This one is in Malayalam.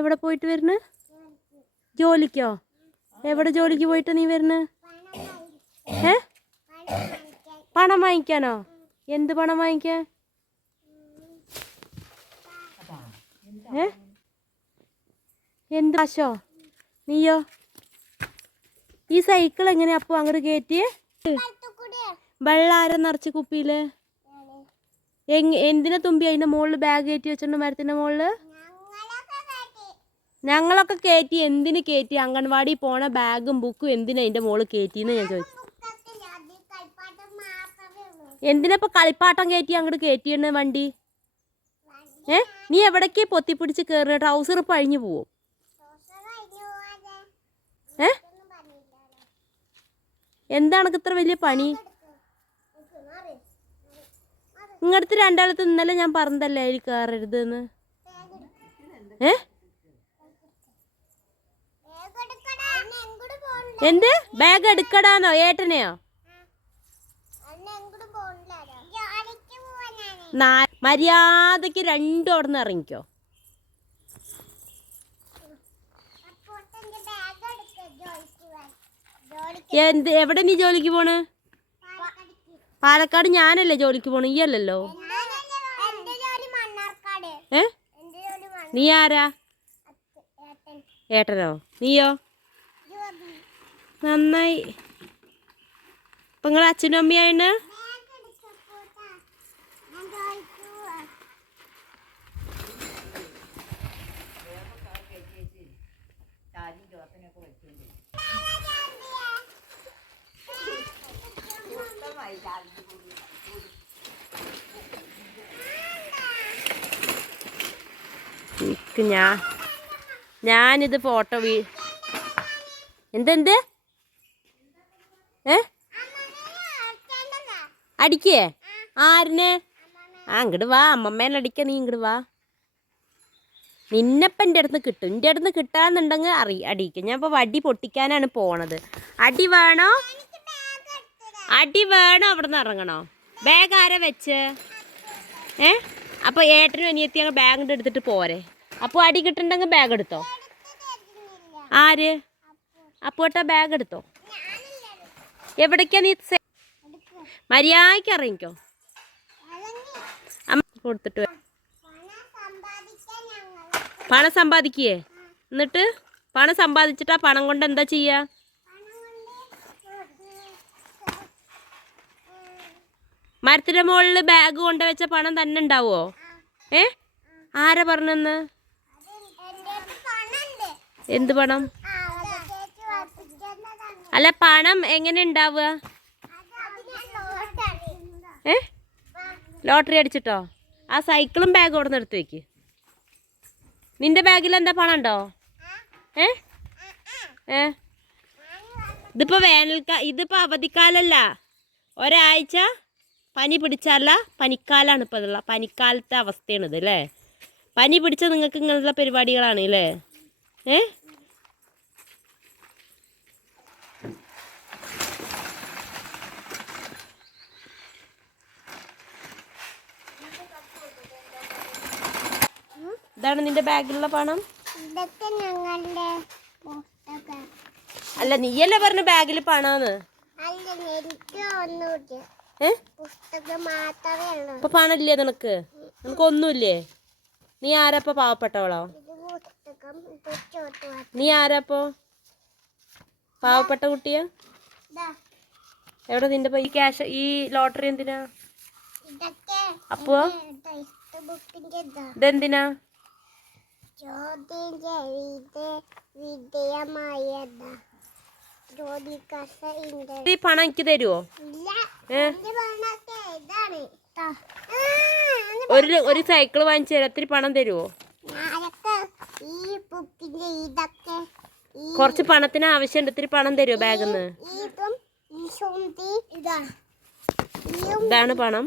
എവിടെ പോയിട്ട് വരുന്നു? ജോലിക്കോ? എവിടെ ജോലിക്ക് പോയിട്ട് നീ വരുന്നു? പണം വാങ്ങിക്കാനോ? എന്ത് പണം വാങ്ങിക്കാൻ? എന്ത് കാശോ? നീയോ? ഈ സൈക്കിൾ എങ്ങനെ അപ്പൊ അങ്ങോട്ട് കയറ്റിയേ? വെള്ളം ആരാ നിറച്ച് കുപ്പിയില്? എന്തിനാ തുമ്പി അതിന്റെ മുകളിൽ ബാഗ് കയറ്റി വെച്ചിട്ടുണ്ട് മരത്തിന്റെ മുകളില്? ഞങ്ങളൊക്കെ കയറ്റി. എന്തിന് കയറ്റി? അംഗൻവാടി പോണ ബാഗും ബുക്കും എന്തിനാ അതിന്റെ മുകളിൽ കയറ്റിന്ന് ഞാൻ ചോദിച്ചു. എന്തിനാ ഇപ്പൊ കളിപ്പാട്ടം കയറ്റി അങ്ങോട്ട് കയറ്റിയാണ് വണ്ടി? നീ എവിടേക്ക് പൊത്തിപ്പിടിച്ച് കയറുക? ട്രൗസർ പഴിഞ്ഞു പോവും. എന്താണ് ഇത്ര വലിയ പണി? ഇങ്ങടുത്ത് രണ്ടാളത്ത് ഇന്നലെ ഞാൻ പറഞ്ഞതല്ലേ അതിൽ കയറരുത് എന്ന്. എന്ത് ബാഗ് എടുക്കടാന്നോ? ഏട്ടനെയോ? മര്യാദക്ക് രണ്ടും അവിടെ നിന്ന് ഇറങ്ങിക്കോ. എവിടെ നീ ജോലിക്ക് പോണ്? പാലക്കാട്. ഞാനല്ലേ ജോലിക്ക് പോണു, ഈ അല്ലല്ലോ. നീ ആരാ? ഏട്ടനോ? നീയോ? നന്നായി. ഇപ്പൊ നിങ്ങളെ അച്ഛനും അമ്മയാണ്? ഞാനിത് ഫോട്ടോ എന്തെന്ത് അടിക്കേ? ആരിന്? ഇങ്ങോട്ട് വാ, അമ്മമ്മേനെ അടിക്ക. നീ ഇങ്ങോട്ട് വാ. നിന്നപ്പം എൻ്റെ അടുത്ത് കിട്ടും. എൻ്റെ അടുത്ത് കിട്ടാന്നുണ്ടെങ്കിൽ അടിക്കും. ഞാൻ ഇപ്പോൾ വടി പൊട്ടിക്കാനാണ് പോണത്. അടി വേണോ? അടി വേണോ? അവിടെ നിന്ന് ഇറങ്ങണോ? ബാഗ് ആരാ വെച്ച്? അപ്പോൾ ഏട്ടനും അനിയത്തി അങ്ങ് ബാഗ് എടുത്തിട്ട് പോരെ. അപ്പോൾ അടി കിട്ടുന്നുണ്ടെങ്കിൽ ബാഗ് എടുത്തോ. ആര്? അപ്പോട്ടാ ബാഗ് എടുത്തോ. എവിടേക്കാ നീ? മര്യാദയ്ക്ക് ഇറങ്ങിക്കോ. അമ്മ കൊടുത്തിട്ട് പണം സമ്പാദിക്കേ? എന്നിട്ട് പണം സമ്പാദിച്ചിട്ട് ആ പണം കൊണ്ട് എന്താ ചെയ്യാ? മരത്തിന്റെ മുകളിൽ ബാഗ് കൊണ്ടുവച്ച പണം തന്നെ ഉണ്ടാവോ? ആരാ പറഞ്ഞെന്ന്? എന്ത് പണം? അല്ല, പണം എങ്ങനെ ഉണ്ടാവുക? ലോട്ടറി അടിച്ചിട്ടോ? ആ സൈക്കിളും ബാഗും അവിടെ നിന്ന് എടുത്ത് വെക്ക്. നിന്റെ ബാഗിൽ എന്താ പണം ഉണ്ടോ? ഇതിപ്പോ അവധിക്കാലല്ല. ഒരാഴ്ച പനി പിടിച്ചല്ല, പനിക്കാലാണ് ഇപ്പോൾ ഇതുള്ള. പനിക്കാലത്തെ അവസ്ഥയാണിത് അല്ലേ? പനി പിടിച്ച നിങ്ങൾക്ക് ഇങ്ങനെയുള്ള പരിപാടികളാണ് അല്ലേ? ഇതാണ് നിന്റെ ബാഗിലുള്ള പണം? അല്ല, നീയല്ലേ പറഞ്ഞ ബാഗിൽ പണാന്ന്. അപ്പൊ പണില്ലേ നിനക്ക്? നിനക്കൊന്നുമില്ലേ? നീ ആരപ്പോ? പാവപ്പെട്ടവളോ? നീ ആരാപ്പോ? പാവപ്പെട്ട കുട്ടിയാ? എവിടെ നിന്റെ ഈ ക്യാഷ്? ഈ ലോട്ടറി എന്തിനാ? അപ്പോ ഇതെന്തിനാ? ഈ പണം എനിക്ക് തരുവോ? ഒരു സൈക്കിൾ വാങ്ങിച്ചു തരാം. ഒത്തിരി പണം തരുവോ? കുറച്ച് പണത്തിന് ആവശ്യമുണ്ട്. ഒത്തിരി പണം തരുമോ ബാഗിന്ന്? ഇതാണ് പണം.